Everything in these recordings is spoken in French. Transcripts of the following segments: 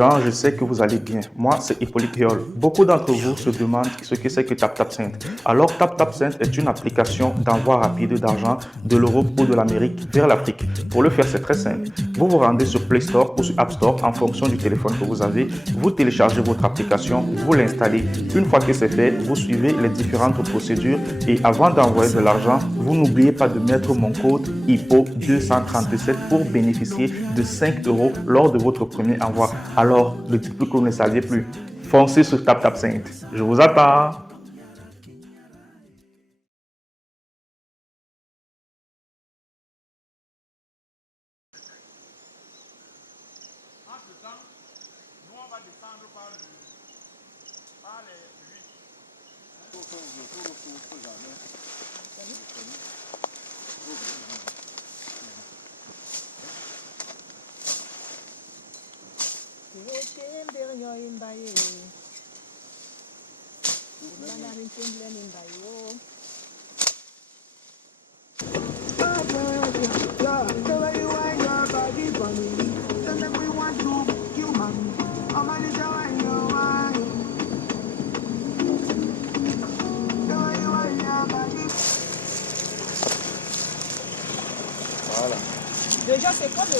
gens, je sais que vous allez bien. Moi, c'est Hippolyte Hiol. Beaucoup d'entre vous se demandent ce que c'est que TapTapSend. Alors, TapTapSend est une application d'envoi rapide d'argent de l'Europe ou de l'Amérique vers l'Afrique. Pour le faire, c'est très simple. Vous vous rendez sur Play Store ou sur App Store en fonction du téléphone que vous avez. Vous téléchargez votre application, vous l'installez. Une fois que c'est fait, vous suivez les différentes procédures et avant d'envoyer de l'argent, vous n'oubliez pas de mettre mon code HIPPO237 pour bénéficier de 5 euros lors de votre premier envoi. Alors, ne dites plus que vous ne saviez plus. Foncez sur TapTapSend. Je vous attends. Entre-temps, nous on va descendre par les huit. Voilà. Déjà, c'est quoi le...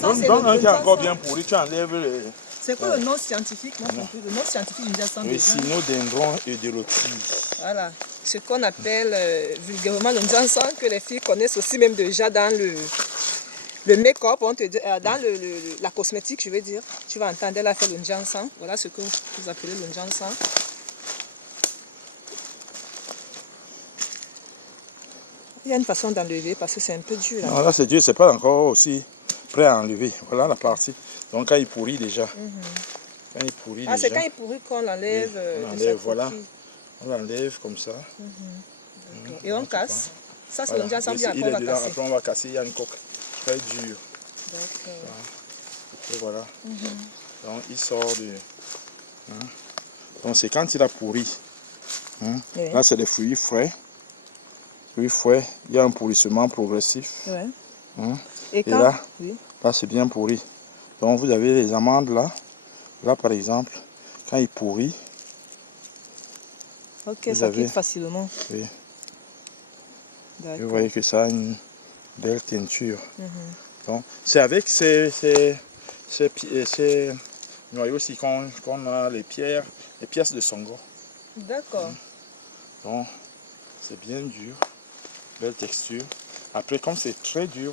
Ça, donc un qui est encore bien pourri, tu enlèves les... C'est quoi le nom scientifique? Le nom scientifique du Njassan. Le cynodendron eudylotis. Voilà. Ce qu'on appelle vulgairement le Njassan, que les filles connaissent aussi même déjà dans le make-up, dans la cosmétique, je veux dire. Tu vas entendre, elle a fait le Njassan. Voilà ce que vous appelez le Njassan. Il y a une façon d'enlever parce que c'est un peu dur. Là. Non, là c'est dur, c'est pas encore aussi prêt à enlever. Voilà la partie. Donc quand il pourrit déjà. Quand il pourrit déjà. C'est quand il pourrit qu'on l'enlève. Oui, on l'enlève, voilà. On l'enlève comme ça. Et on casse. Ça c'est Voilà. le Njassan bien Il qu'on est va dedans, casser. après on va casser, il y a une coque très dure. D'accord. Et voilà. Donc il sort de... Hein. Donc c'est quand il a pourri. Hein. Oui. Là c'est des fruits frais. Fruits frais, il y a un pourrissement progressif. Ouais. Hein. Et Et quand... là, oui. là c'est bien pourri. Donc vous avez les amandes là. Là par exemple, quand il pourrit. Ok, ça quitte facilement. Oui. D'accord. Vous voyez que ça a une belle teinture. Donc c'est avec ces noyaux aussi qu'on a les pièces de songo. D'accord. Donc c'est bien dur, belle texture. Après comme c'est très dur,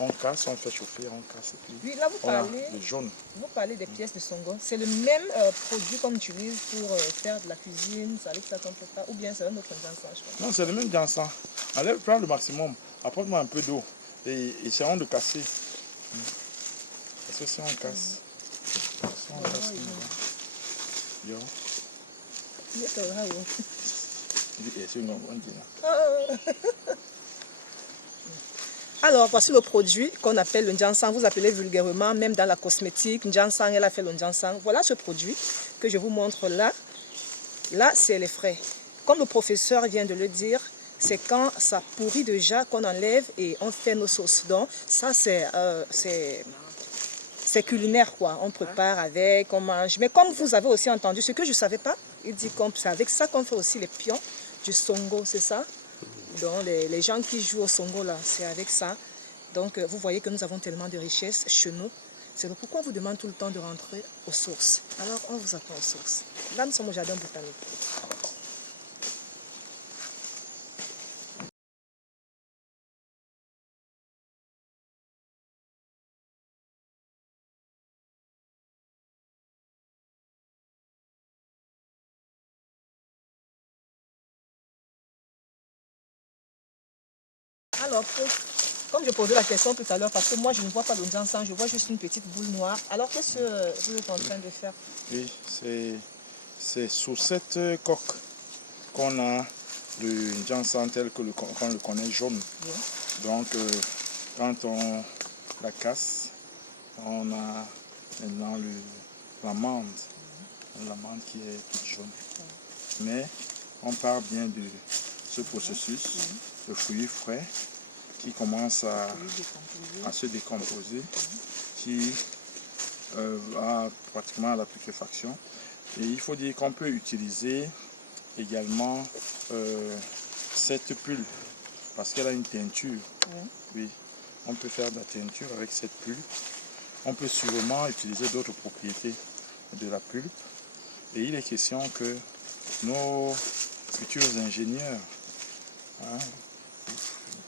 on casse, on fait chauffer, on casse. Et puis, oui, là vous parlez, le jaune. Vous parlez des pièces de songo. C'est le même produit qu'on utilise pour faire de la cuisine, c'est avec ça qu'on peut faire, ou bien c'est un autre Njassan, je pense. Non, c'est le même Njassan. Enlève, prends le maximum, apporte-moi un peu d'eau et essayons de casser. Parce que si on casse, yo. Alors, voici le produit qu'on appelle le Njassan. Vous appelez vulgairement, même dans la cosmétique, Njassan, elle a fait le Njassan. Voilà ce produit que je vous montre là. Là, c'est les frais. Comme le professeur vient de le dire, c'est quand ça pourrit déjà qu'on enlève et on fait nos sauces. Donc, ça, c'est culinaire, quoi. On prépare avec, on mange. Mais comme vous avez aussi entendu, ce que je ne savais pas, il dit que c'est avec ça qu'on fait aussi les pions du songo, c'est ça? Donc, les gens qui jouent au songo, là, c'est avec ça. Donc, vous voyez que nous avons tellement de richesses chez nous. C'est pourquoi on vous demande tout le temps de rentrer aux sources. Alors, on vous apprend aux sources. Là, nous sommes au jardin botanique. Alors, comme je posais la question tout à l'heure, parce que moi je ne vois pas le Njassan, je vois juste une petite boule noire. Alors, qu'est-ce que vous êtes en train de faire? Oui, c'est sous cette coque qu'on a le Njassan tel que qu'on le connaît jaune. Oui. Donc, quand on la casse, on a maintenant l'amande. L'amande qui est toute jaune. Mais on part bien de ce processus, le fruit frais qui commence à se décomposer, qui pratiquement à la putréfaction. Et il faut dire qu'on peut utiliser également cette pulpe parce qu'elle a une teinture. Oui, on peut faire de la teinture avec cette pulpe. On peut sûrement utiliser d'autres propriétés de la pulpe. Et il est question que nos futurs ingénieurs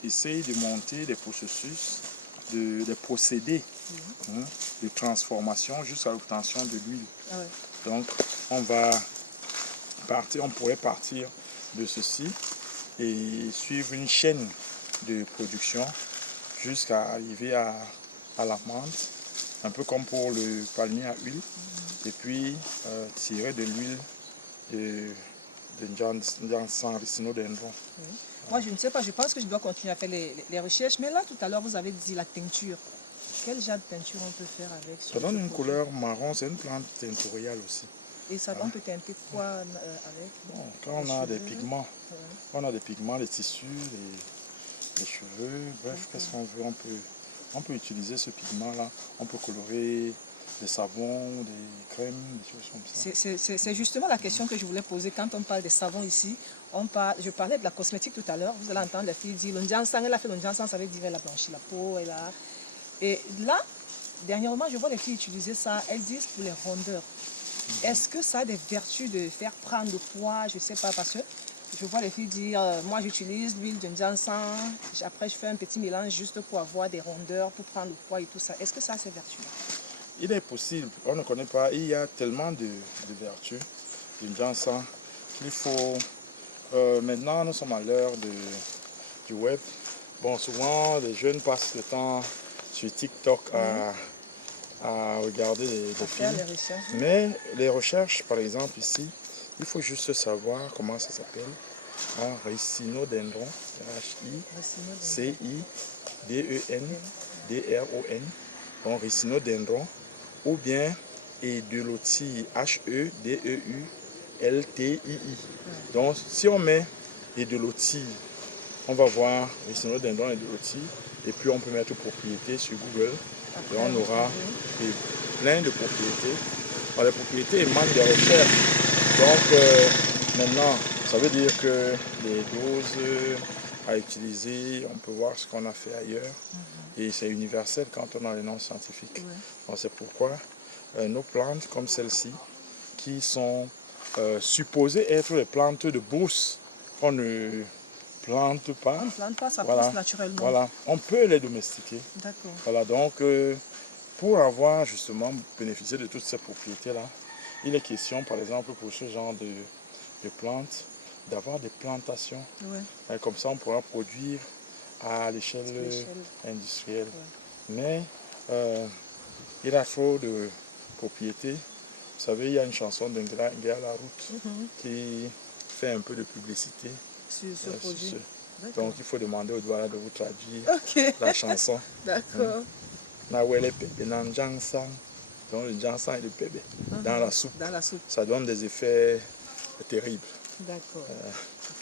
essayent de monter des processus, des procédés de transformation jusqu'à l'obtention de l'huile. Donc on pourrait partir de ceci et suivre une chaîne de production jusqu'à arriver à l'amande, un peu comme pour le palmier à huile, et puis tirer de l'huile de Njansan Ricino-Dendron. Moi, je ne sais pas, je pense que je dois continuer à faire les recherches, mais là, tout à l'heure, vous avez dit la teinture. Quel genre de teinture on peut faire avec ça donne une couleur marron, c'est une plante teinturiale aussi. Et ça, on peut teinter quoi avec? Bon, quand on a des pigments, les tissus, les cheveux, bref, qu'est-ce qu'on veut, on peut utiliser ce pigment-là, on peut colorer des savons, des crèmes, des choses comme ça. C'est justement la question que je voulais poser quand on parle des savons ici. Je parlais de la cosmétique tout à l'heure, vous allez entendre les filles dire l'Ondiansang, elle a fait l'Ondiansang, ça veut dire elle a blanchi la peau, Et là, dernièrement, je vois les filles utiliser ça, elles disent pour les rondeurs. Est-ce que ça a des vertus de faire prendre le poids? Je ne sais pas, parce que je vois les filles dire, moi j'utilise l'huile de Njansan, après je fais un petit mélange juste pour avoir des rondeurs, pour prendre le poids et tout ça. Est-ce que ça a ces vertus? Il est possible, on ne connaît pas, il y a tellement de vertus de Njansan qu'il faut... maintenant, nous sommes à l'heure du web. Bon, souvent, les jeunes passent le temps sur TikTok à regarder des films. Mais les recherches, par exemple, ici, il faut juste savoir comment ça s'appelle. Ricino-Dendron, R-I-C-I-D-E-N-D-R-O-N, donc Ricino-Dendron, ou bien Edeuloti, H-E-D-E-U-L-T-I-I. Donc, si on met Edeuloti, on va voir Ricino-Dendron Edeuloti, et puis on peut mettre propriétés sur Google, et on aura plein de propriétés. Alors, les propriétés émanent des recherches. Donc, maintenant, ça veut dire que les doses à utiliser, on peut voir ce qu'on a fait ailleurs. Et c'est universel quand on a les noms scientifiques. Donc, c'est pourquoi nos plantes comme celle-ci, qui sont supposées être les plantes de brousse, on ne plante pas. On ne plante pas, ça pousse naturellement. Voilà, on peut les domestiquer. D'accord. Voilà, donc pour avoir justement bénéficié de toutes ces propriétés-là, il est question, par exemple, pour ce genre de plantes, d'avoir des plantations. Comme ça, on pourra produire à l'échelle industrielle. Mais il a trop de propriétés. Vous savez, il y a une chanson de Nguer la route qui fait un peu de publicité sur ce produit. Donc, il faut demander au douanier de vous traduire la chanson. D'accord. Donc, le Njansan et le pébé dans la soupe. Dans la soupe. Ça donne des effets terribles. D'accord.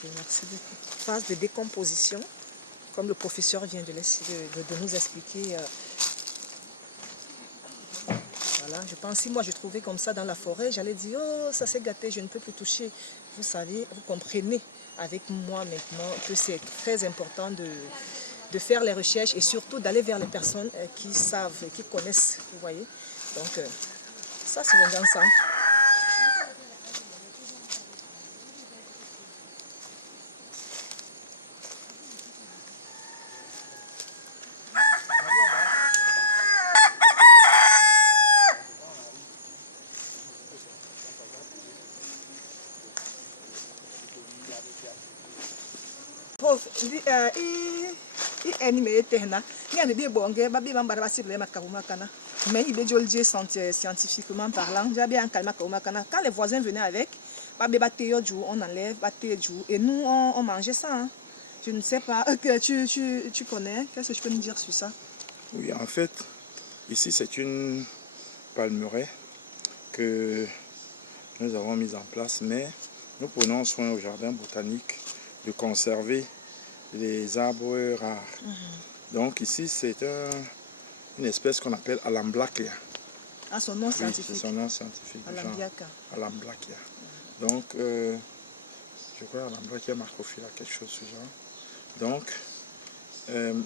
Merci beaucoup. Phase de décomposition, comme le professeur vient de nous expliquer. Voilà, je pense, si moi je trouvais comme ça dans la forêt, j'allais dire, oh, ça s'est gâté, je ne peux plus toucher. Vous savez, vous comprenez avec moi maintenant que c'est très important de faire les recherches et surtout d'aller vers les personnes qui savent, qui connaissent, vous voyez. Donc, ça c'est le Njansan. Scientifiquement parlant, quand les voisins venaient avec, on enlève, et nous on mangeait ça. Hein. Je ne sais pas, tu connais, qu'est-ce que tu peux nous dire sur ça? Oui, en fait, ici c'est une palmeraie que nous avons mise en place, mais nous prenons soin au jardin botanique de conserver les arbres rares. Donc ici c'est une espèce qu'on appelle Alamblaclea. À son nom Oui, scientifique. c'est son nom scientifique. Alambiaca. Alamblachia. Donc, je crois Alamblachia macrophylla, quelque chose de ce genre. Donc,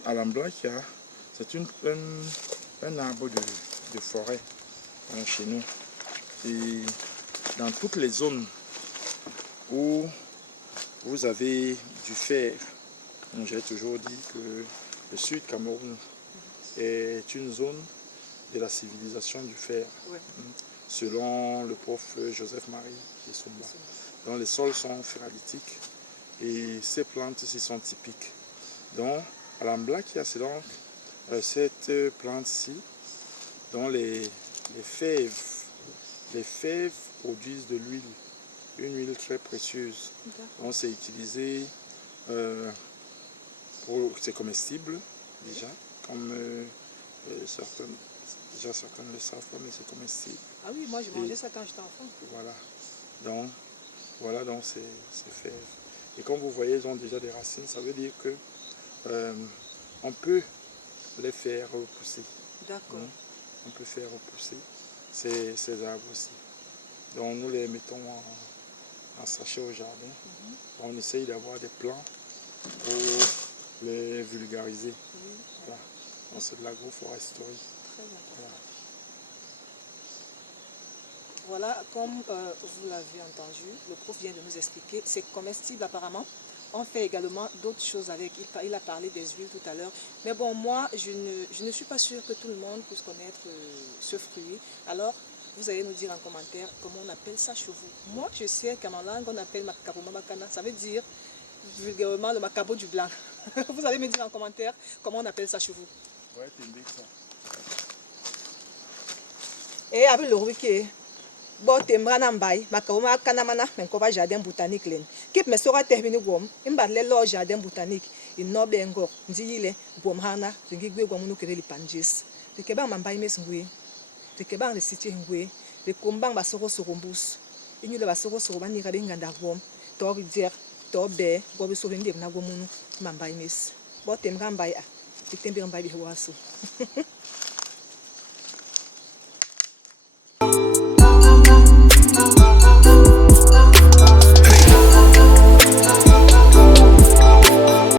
Alamblachia, c'est un arbre de forêt chez nous. Et dans toutes les zones où vous avez du fer, j'ai toujours dit que le Sud Cameroun est une zone de la civilisation du fer, Ouais. selon le prof Joseph-Marie Essomba. Donc les sols sont ferralitiques et ces plantes ici sont typiques. Donc à l'Amblachia, c'est donc cette plante-ci dont les fèves produisent de l'huile, une huile très précieuse. Donc c'est utilisé, c'est comestible déjà, comme certaines le savent pas, mais c'est comestible. Ah oui, moi je mangeais ça quand j'étais enfant. Voilà donc ces fèves. Et comme vous voyez, ils ont déjà des racines, ça veut dire que on peut les faire repousser. D'accord. On peut faire repousser ces arbres aussi. Donc nous les mettons en sachet au jardin. On essaye d'avoir des plants pour les vulgariser. Voilà. Donc c'est de l'agroforesterie. Très bien. Voilà, comme vous l'avez entendu, le prof vient de nous expliquer, c'est comestible apparemment. On fait également d'autres choses avec. Il a parlé des huiles tout à l'heure. Mais bon, moi, je ne suis pas sûre que tout le monde puisse connaître ce fruit. Alors, vous allez nous dire en commentaire comment on appelle ça chez vous. Moi, je sais qu'à ma langue, on appelle macabo mamakana. Ça veut dire vulgairement le macabo du blanc. Vous allez me dire en commentaire comment on appelle ça chez vous. Ouais, t'es bête, ça. Et avec le ruquier. Bon, tembrana mbay, makawoma kanamana, menkoba jardin botanique len. Kip me sera terminé wom, imbatle lo jardin botanique, ino bengo, ndiyile, bomhana, ngigwe gwamunu kereli panjis. De kebang mambay mes ngwe, de kebang le siti ngwe, de kumbang basoro sorombus. Inyule basoro sorobani rabe nganda wom, to dire, to be, gobe sorinde na gwamunu mambay mes. Bon, tembrana mbay a, de tembrana mbay biwaso.